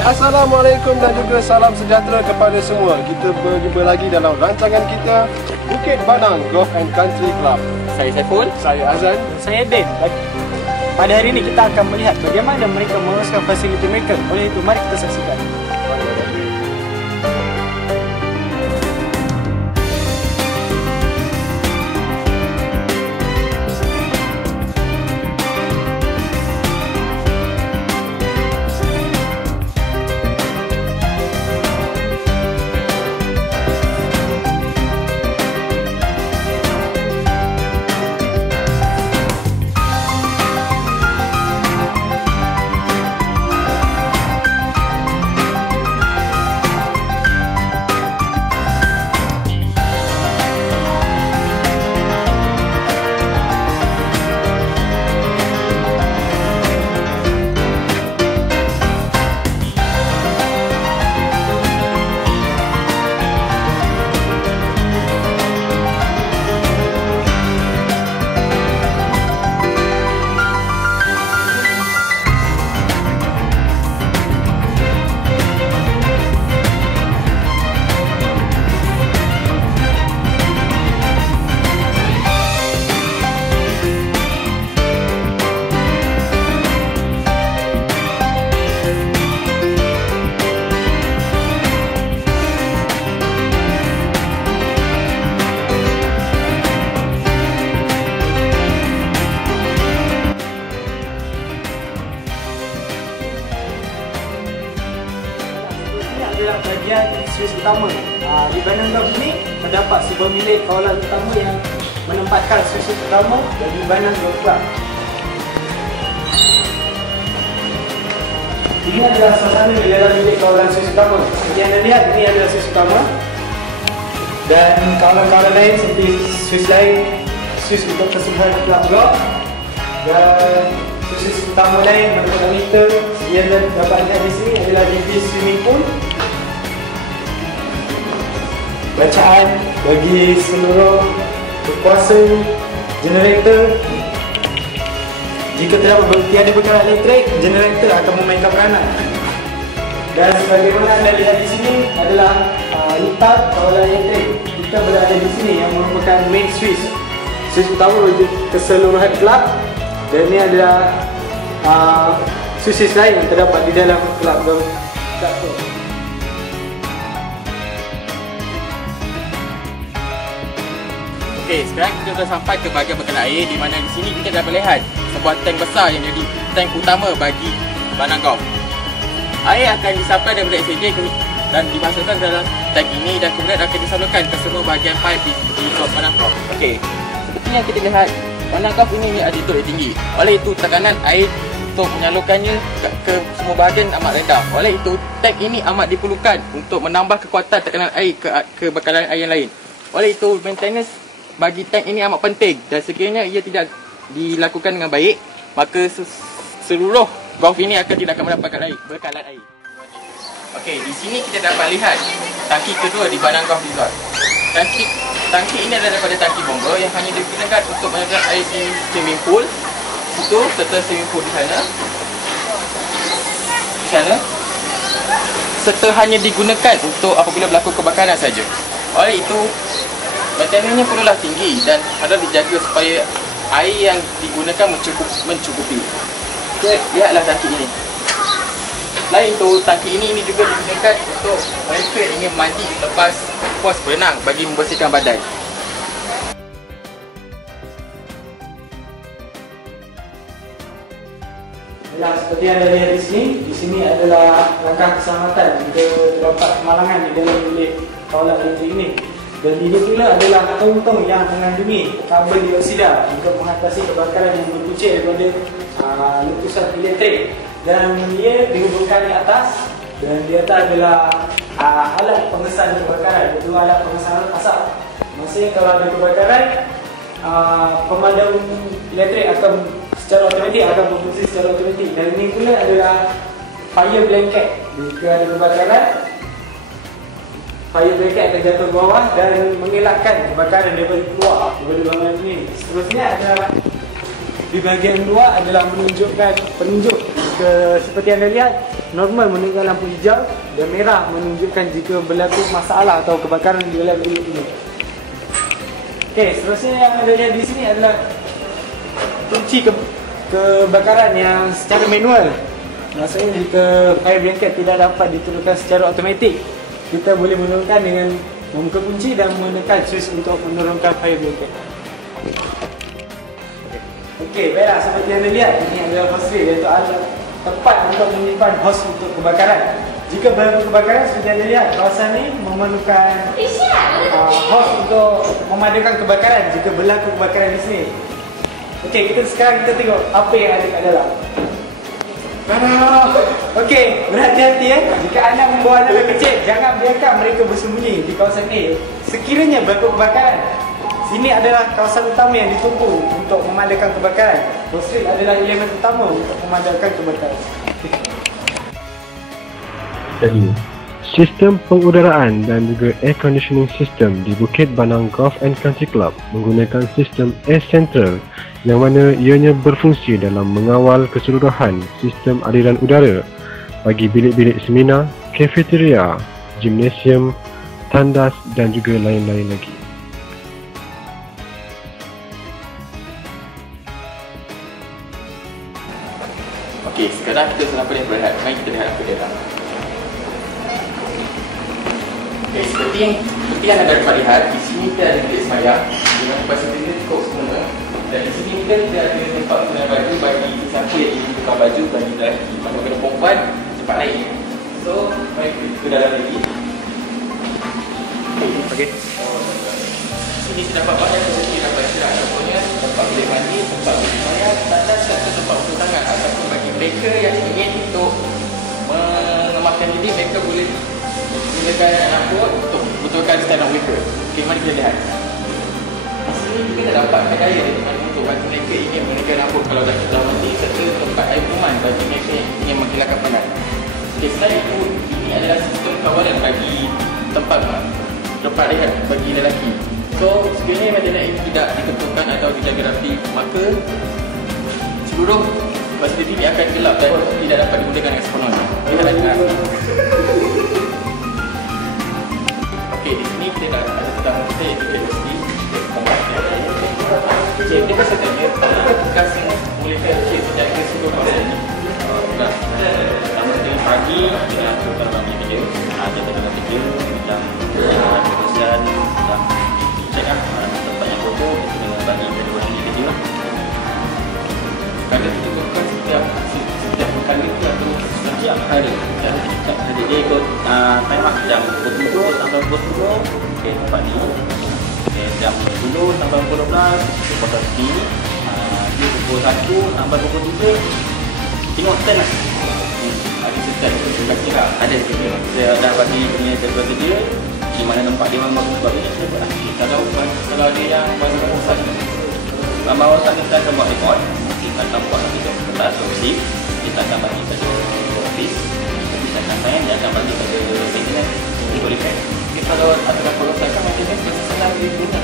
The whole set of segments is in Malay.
Assalamualaikum dan juga salam sejahtera kepada semua. Kita berjumpa lagi dalam rancangan kita Bukit Banang Golf and Country Club. Saya Saiful. Saya Azan. Saya Ben. Pada hari ini kita akan melihat bagaimana mereka menguruskan fasiliti mereka. Oleh itu, mari kita saksikan. Adalah bahagian Swiss utama. Di Banang Golf ini terdapat sebuah bilik kawalan utama yang menempatkan Swiss utama dari Banang Golf Club. Ini adalah suasana di dalam bilik kawalan Swiss utama. Seperti anda lihat, ini adalah Swiss utama dan kawalan-kawalan lain seperti Swiss lain, Swiss untuk keseluruhan Club Golf dan Swiss utama lain menurut meter yang dapat lihat di sini adalah divisi swimming pool, bacaan bagi seluruh berkuasa, generator. Jika tiada perkara elektrik, generator akan memainkan peranan. Dan sebagaimana anda lihat di sini adalah litar kawalan elektrik. Kita berada di sini yang merupakan main Swiss utama bagi keseluruhan kelab. Dan ini adalah Swiss lain yang terdapat di dalam kelab golf. Okey, sekarang kita sudah sampai ke bahagian bekalan air di mana di sini kita dapat lihat sebuah tank besar yang jadi tank utama bagi Banang Golf. Air akan disampaikan daripada SAJ dan dimasukkan ke dalam tank ini dan kemudian akan disalurkan ke semua bahagian pipe di golf Banang Golf. Okey, seperti yang kita lihat, Banang Golf ini altitude yang tinggi. Oleh itu tekanan air untuk menyalurkannya ke semua bahagian amat rendah. Oleh itu tank ini amat diperlukan untuk menambah kekuatan tekanan air ke bekalan air yang lain. Oleh itu maintenance bagi tank ini amat penting dan sekiranya ia tidak dilakukan dengan baik, maka seluruh golf ini tidak akan mendapatkan bekalan air. Okey, di sini kita dapat lihat tangki kedua di Banang Golf Resort. Tangki ini adalah daripada tangki bomba yang hanya digunakan untuk menyedot air di swimming pool itu serta swimming pool di sana serta hanya digunakan untuk apabila berlaku kebakaran saja. Oleh itu maintenance perlulah tinggi dan harus dijaga supaya air yang digunakan mencukupi. Lihatlah tangki ini. Selain itu, tangki ini juga digunakan untuk mereka yang ingin mandi lepas puas berenang bagi membersihkan badan. Seperti yang anda lihat di sini adalah langkah keselamatan jika terdapat kemalangan di dalam bilik kawalan elektrik ini. Dan ini pula adalah tong-tong yang mengandungi kabel dioksida untuk mengatasi kebakaran yang berpunca daripada letusan elektrik. Dan ia dihubungkan di atas, dan di atas adalah alat pengesan kebakaran, iaitu alat pengesan asap. Maksudnya kalau ada kebakaran, pemadam elektrik akan secara automatik berfungsi secara automatik. Dan ini pula adalah fire blanket. Jika ada kebakaran, fire blanket akan jatuh ke bawah dan mengelakkan kebakaran daripada keluar daripada bangunan ini. Seterusnya adalah di bahagian luar adalah menunjukkan penunjuk seperti anda lihat normal menunjukkan lampu hijau dan merah menunjukkan jika berlaku masalah atau kebakaran di dalam bilik ini. Okey, seterusnya yang anda lihat di sini adalah kunci kebakaran yang secara manual. Maksudnya jika fire blanket tidak dapat diturunkan secara automatik, kita boleh menurunkan dengan membuka kunci dan menekan switch untuk menurunkan fire blanket. Okey, baiklah, seperti yang anda lihat, ini adalah hose reel, iaitu alat tempat untuk menyimpan hose untuk kebakaran. Jika berlaku kebakaran, seperti yang anda lihat, kawasan ini memerlukan hose untuk memadamkan kebakaran jika berlaku kebakaran di sini. Okey, sekarang kita tengok apa yang ada kat dalam. Okey, berhati-hati ya. Jika anda membawa anak kecil, jangan biarkan mereka bersembunyi di kawasan A. Sekiranya berlaku kebakaran, sini adalah kawasan utama yang ditunggu untuk memadamkan kebakaran. Hose reel adalah elemen utama untuk memadamkan kebakaran. Jadi, sistem pengudaraan dan juga air conditioning system di Bukit Banang Golf and Country Club menggunakan sistem Air Central yang mana ianya berfungsi dalam mengawal keseluruhan sistem aliran udara bagi bilik-bilik seminar, kafeteria, gimnasium, tandas dan juga lain-lain lagi. Okey, sekarang kita sampai yang berehat. Mari kita lihat apa dia dalam. Okey, seperti yang anda dapat lihat, di sini kita ada bilik semayang dengan fasilitas cukup sempurna. Dan di sini kita ada tempat tukar baju bagi siapa yang ingin tukar baju bagi lelaki atau kena perempuan cepat naik. So, mari kita ke dalam lagi. Okey. Sini kita dapat banyak seperti dapat istirahat. Contohnya, tempat bilik mandi, tempat bilik semayang, tandas serta tempat untuk tangan. Ataupun bagi mereka yang ingin untuk mengemaskan diri, mereka boleh gunakan rambut untuk betulkan stand up mereka. Okey, mari kita lihat. Di sini kita dah dapat kedaya untuk bagi mereka ingin gunakan rambut kalau dah kita mandi, serta tempat air kuman bagi mereka yang ingin menghilangkan panas. Okey, selain itu, ini adalah sistem kawalan bagi tempat rehat bagi lelaki. So, sekiranya majlis ini tidak diketukan atau dijaga rapi, maka seluruh fasilitas ini akan gelap dan tidak dapat digunakan dengan sepenuhnya. Kita dah dengar. Okey, di sini kita dah ada tetamu kita iaitu Elosti. Cik, dia kasih tanya, bekas yang bolehkan Cik menjaga seluruh kawasan ini? Pertama sekali pagi, kita tukar bagi kerja. Kita tukar kerja macam kebersihan, macam cek lah tempat yang kotor, kita dengan bagi kedua hari kerja lah. Kadang kita tukar setiap kali itu atau Setiap hari. Jadi dia ikut time lah, jam pukul 7 sampai pukul 10. Okay, tempat ni. Okay, jam 10 sampai pukul 12, kita potong sini. Dia pukul 1 sampai pukul 3. Tengok stand lah. ada sesuatu yang berbeza lah. Ada sesuatu. Saya dah bagi punya jadual kerja. Di mana tempat dia memang bagus sebab ini saya buat lah. Kalau ada yang baru rosak, Lama rosak kita akan buat report. Kita akan buat lagi kertas opsi. Kita akan bagi pada office. Kita akan main, dia akan bagi pada maintenance. Dia boleh pack. kalau ada kerosakan macam ni, biasa senang dia tak?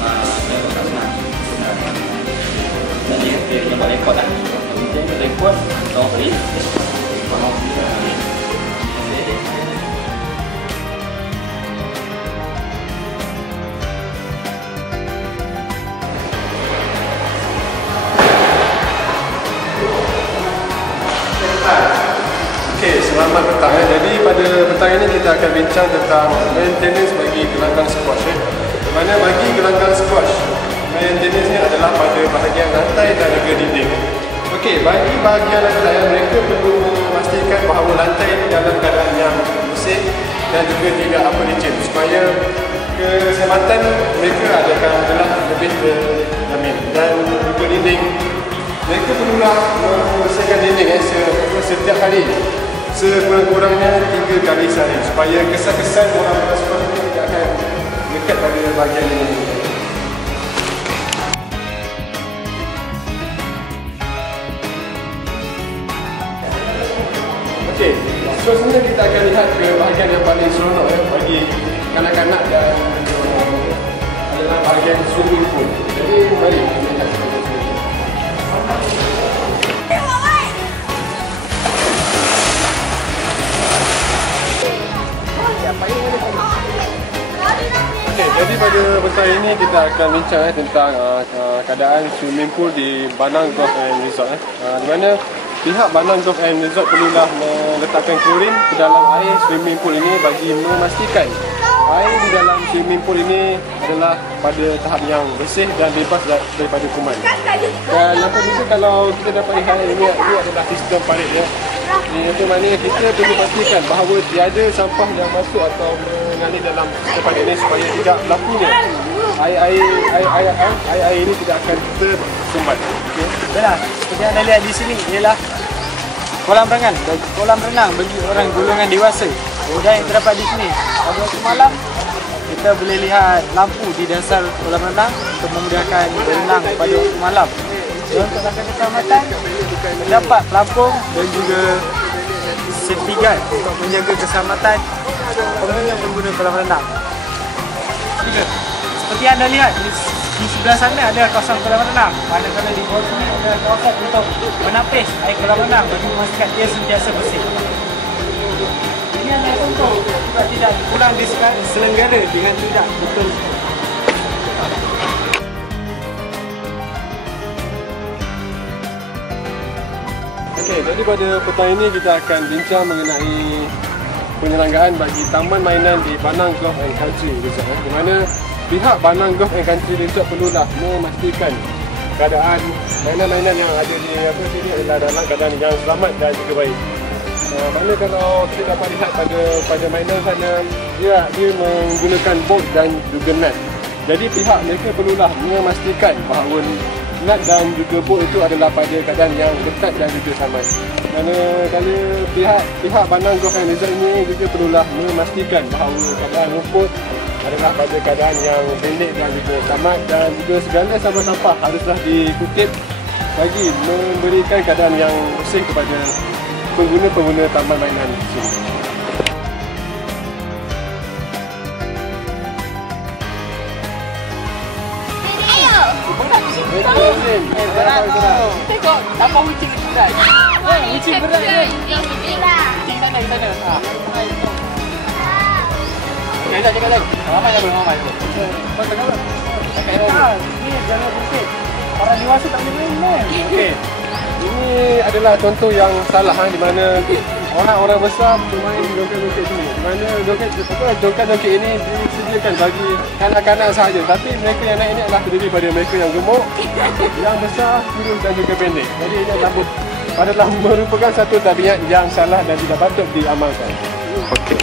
Saya tak senang. Dan dia buat report lah. Dia report, office. Okey, selamat petang. Jadi pada petang ini kita akan bincang tentang maintenance bagi gelanggang squash. Di mana bagi gelanggang squash, maintenance ni adalah pada bahagian lantai dan juga dinding. Okey, bagi bahagian lantai, mereka perlu memastikan bahawa lantai ini dalam keadaan yang bersih dan juga tidak apa licin supaya keselamatan mereka adakan adalah lebih terjamin. Dan juga dinding, mereka perlulah membersihkan dinding setiap hari, sekurang-kurangnya 3 kali sehari supaya kesan-kesan orang beraspas ini tidak akan dekat pada bahagian ini. Okey, seterusnya kita akan lihat ke bahagian yang paling seronok bagi kanak-kanak dan adalah bahagian swimming pool. Jadi mari kita lihat swimming pool. petang ini kita akan bincang tentang keadaan swimming pool di Banang Golf and Resort. Di mana pihak Banang Golf and Resort perlulah meletakkan klorin ke dalam air swimming pool ini bagi memastikan air di dalam swimming pool ini adalah pada tahap yang bersih dan bebas daripada kuman. Dan apa juga kalau kita dapat lihat ini adalah sistem parit ya. Itu maknanya kita perlu pastikan bahawa tiada sampah yang masuk atau mengalir dalam sistem parit ini supaya tidak berlakunya air ini tidak akan tersumbat. Okey. Baiklah, seperti yang anda lihat di sini ialah kolam renang bagi orang golongan dewasa. Dan yang terdapat di sini pada waktu malam kita boleh lihat lampu di dasar kolam renang untuk memudahkan berenang pada waktu malam. Dan untuk langkah keselamatan terdapat pelampung dan juga safety guard untuk menjaga keselamatan pengguna kolam renang. Seperti yang anda lihat di sebelah sana ada kawasan kolam renang, manakala di bawah sini ada kawasan untuk menapis air kolam renang bagi memastikan dia sentiasa bersih. Ini adalah contoh juga tidak pulang diselenggara dengan tidak betul. Okey, jadi pada petang ini kita akan bincang mengenai penyelenggaraan bagi taman mainan di Banang Golf and Country Resort, di mana pihak Banang Golf and Country Resort perlulah memastikan keadaan mainan-mainan yang ada di sini adalah dalam keadaan yang selamat dan juga baik. Mana kalau kita dapat lihat pada mainan sana, dia menggunakan bolt dan juga nut. Jadi pihak mereka perlulah memastikan bahawa nut dan juga bolt itu adalah pada keadaan yang ketat dan juga selamat. Manakala pihak Banang Golf and Resort ini juga perlulah memastikan bahawa keadaan rumput adalah pada keadaan yang pendek dan juga selamat, dan juga segala sampah-sampah haruslah dikutip bagi memberikan keadaan yang bersih kepada pengguna-pengguna taman mainan di sini. Tengok, nampak kucing ni kan? Kucing berat kan? Kucing sana, di sana. Jaga lagi. Ramai apa? Kau tengok tak? Ni jangan bukit. Orang dewasa tak boleh main kan? Okey. Ini adalah contoh yang salah di mana orang besar bermain joget-joget sini. Di mana joget-joget ini disediakan bagi kanak-kanak sahaja, tapi mereka yang naik ini adalah terdiri pada mereka yang gemuk, yang besar, kurus dan juga pendek. Jadi ini adalah merupakan satu tabiat yang salah dan tidak patut diamalkan. Okey.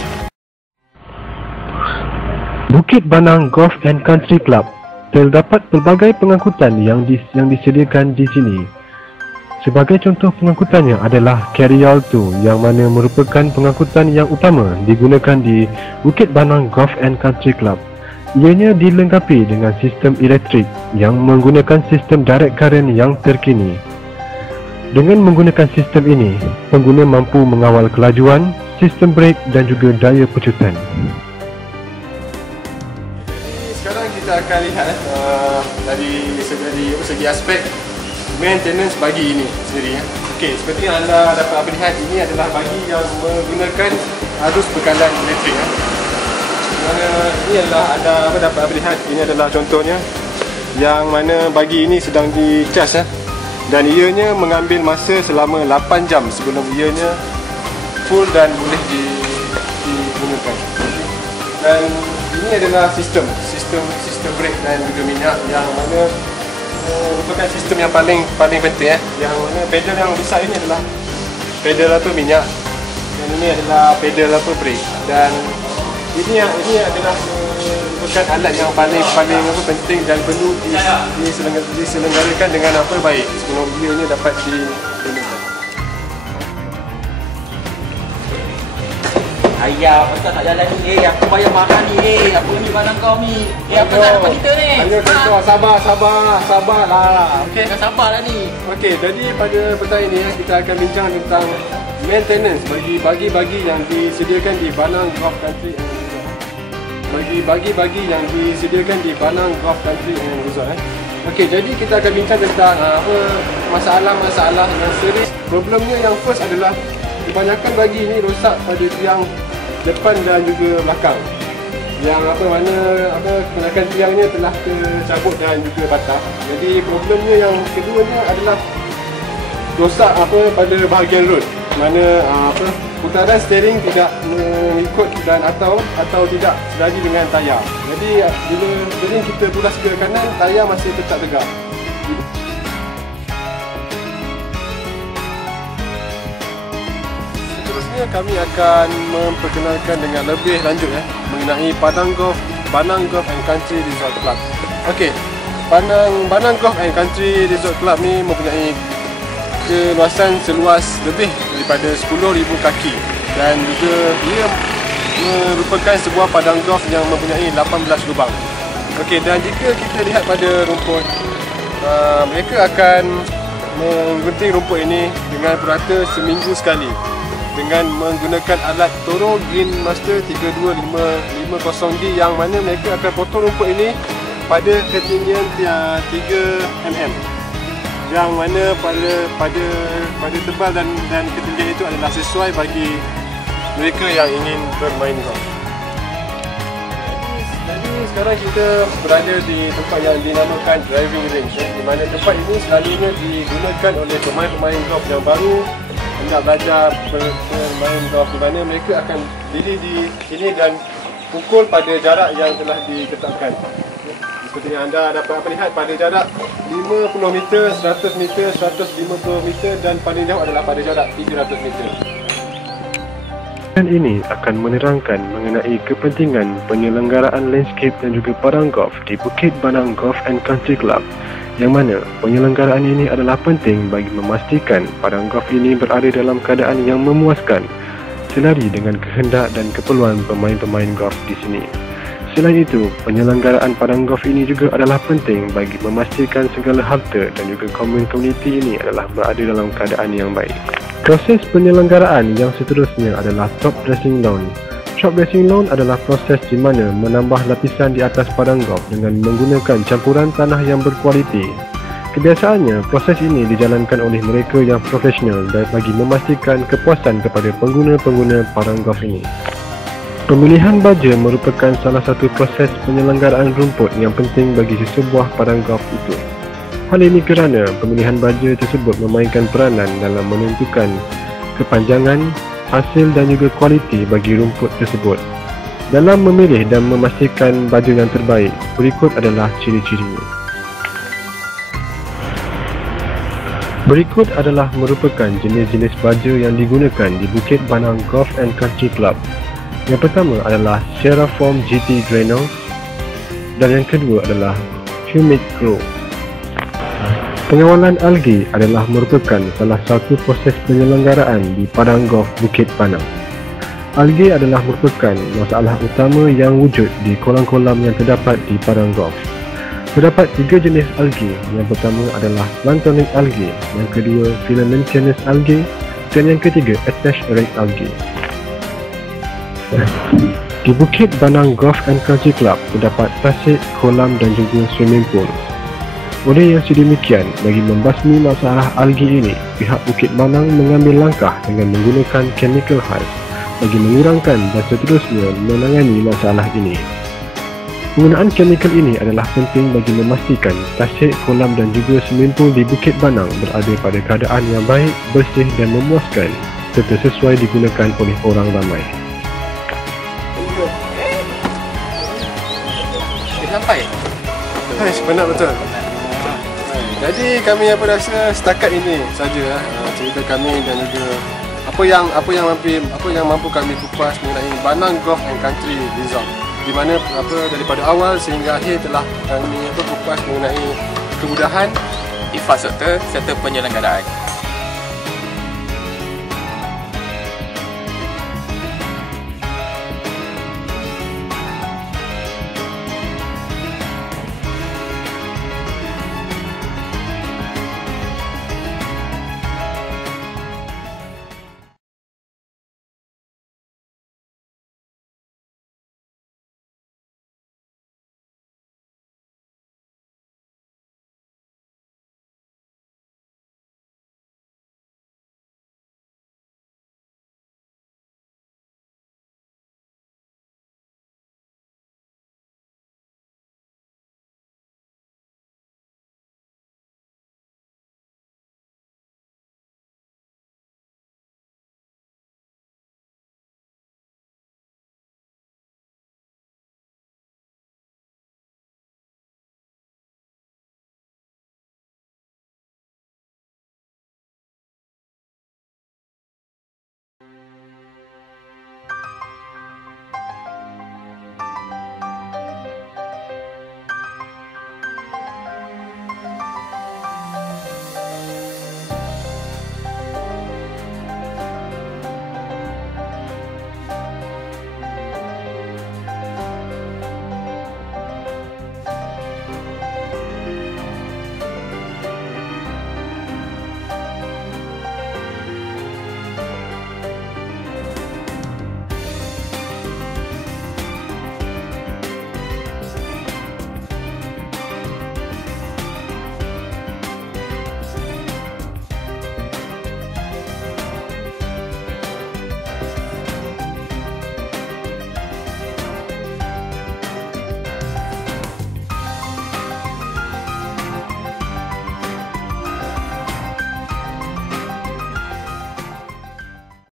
Bukit Banang Golf and Country Club terdapat pelbagai pengangkutan yang disediakan di sini. Sebagai contoh pengangkutannya adalah Carryall 2 yang mana merupakan pengangkutan yang utama digunakan di Bukit Banang Golf and Country Club. Ianya dilengkapi dengan sistem elektrik yang menggunakan sistem direct current yang terkini. Dengan menggunakan sistem ini, pengguna mampu mengawal kelajuan, sistem brek dan juga daya pecutan. Sekarang kita akan lihat dari segi aspek maintenance bagi ini sendiri. Okey, seperti yang anda dapat lihat, ini adalah bagi yang menggunakan arus bekalan elektrik. Mana ini adalah anda dapat lihat, ini adalah contohnya yang mana bagi ini sedang dicas dan ianya mengambil masa selama 8 jam sebelum ianya full dan boleh digunakan. Dan ini adalah sistem brek dan juga minyak yang mana merupakan sistem yang paling penting yang mana pedal yang besar ini adalah pedal atau minyak dan ini adalah pedal atau brake, dan ini adalah merupakan alat yang paling penting dan perlu diselenggarakan dengan apa baik sebelum ianya dapat digunakan. Ayah, pasal tak jalan ni. Aku bayar mahal ni. Apa ni barang kau ni? Apa tak dapat kita ni? Ayo kau sabarlah. Okey, kau sabarlah ni. Okey, jadi pada petang ini kita akan bincang tentang maintenance bagi yang disediakan di Banang Golf Country and Resort. Bagi yang disediakan di Banang Golf Country and Resort. Okey, jadi kita akan bincang tentang masalah-masalah yang serius. Problemnya yang first adalah kebanyakan bagi ini rosak pada tiang depan dan juga belakang. yang kenakan tiangnya telah tercabut dan juga patah. Jadi problemnya yang keduanya adalah rosak pada bahagian road, mana putaran steering tidak mengikut dan atau tidak selari dengan tayar. Jadi bila steering kita tulas ke kanan, tayar masih tetap tegak. Seterusnya kami akan memperkenalkan dengan lebih lanjut mengenai Padang Golf and Country Resort Club. Okey, Padang Golf and Country Resort Club ni mempunyai keluasan seluas lebih daripada 10,000 kaki dan juga ia merupakan sebuah padang golf yang mempunyai 18 lubang. Okey, dan jika kita lihat pada rumput, mereka akan menggunting rumput ini dengan purata seminggu sekali dengan menggunakan alat Toro Greenmaster 32550D, yang mana mereka akan potong rumput ini pada ketinggian 3 mm, yang mana pada tebal dan ketinggian itu adalah sesuai bagi mereka yang ingin bermain golf. Jadi sekarang kita berada di tempat yang dinamakan driving range, di mana tempat ini selalunya digunakan oleh pemain-pemain golf yang baru hendak belajar bermain golf, di mana mereka akan diri di sini dan pukul pada jarak yang telah ditetapkan. Seperti yang anda dapat melihat, pada jarak 50 meter, 100 meter, 150 meter dan paling jauh adalah pada jarak 300 meter. Dan ini akan menerangkan mengenai kepentingan penyelenggaraan landscape dan juga padang golf di Bukit Banang Golf and Country Club, yang mana penyelenggaraan ini adalah penting bagi memastikan padang golf ini berada dalam keadaan yang memuaskan selari dengan kehendak dan keperluan pemain-pemain golf di sini. Selain itu, penyelenggaraan padang golf ini juga adalah penting bagi memastikan segala harta dan juga komuniti ini adalah berada dalam keadaan yang baik. Proses penyelenggaraan yang seterusnya adalah top dressing lawn. Top dressing lawn adalah proses di mana menambah lapisan di atas padang golf dengan menggunakan campuran tanah yang berkualiti. Kebiasaannya, proses ini dijalankan oleh mereka yang profesional dan bagi memastikan kepuasan kepada pengguna-pengguna padang golf ini. Pemilihan baja merupakan salah satu proses penyelenggaraan rumput yang penting bagi sesebuah padang golf itu. Hal ini kerana pemilihan baja tersebut memainkan peranan dalam menentukan kepanjangan, hasil dan juga kualiti bagi rumput tersebut. Dalam memilih dan memastikan baja yang terbaik, berikut adalah ciri-cirinya. Berikut adalah merupakan jenis-jenis baja yang digunakan di Bukit Banang Golf and Country Club. Yang pertama adalah Seraform GT Drano dan yang kedua adalah Humid Grow. Pengawalan algi adalah merupakan salah satu proses penyelenggaraan di padang golf Bukit Banang. Algi adalah merupakan masalah utama yang wujud di kolam-kolam yang terdapat di padang golf. Terdapat 3 jenis algi. Yang pertama adalah planktonic algae, yang kedua filamentous algae dan yang ketiga attached erect algae. Di Bukit Banang Golf and Country Club terdapat tasik, kolam dan juga swimming pool. Oleh yang sedemikian, bagi membasmi masalah algi ini, pihak Bukit Banang mengambil langkah dengan menggunakan chemical hides bagi mengurangkan dan seterusnya menangani masalah ini. Penggunaan chemical ini adalah penting bagi memastikan tasik, kolam dan juga swimming pool di Bukit Banang berada pada keadaan yang baik, bersih dan memuaskan serta sesuai digunakan oleh orang ramai. Sampai? Benar betul. Jadi kami rasa setakat ini saja cerita kami dan juga apa yang mampu kami kupas mengenai Banang Golf and Country Resort, di mana daripada awal sehingga akhir telah kami kupas mengenai kemudahan, infrastruktur serta penyelenggaraan.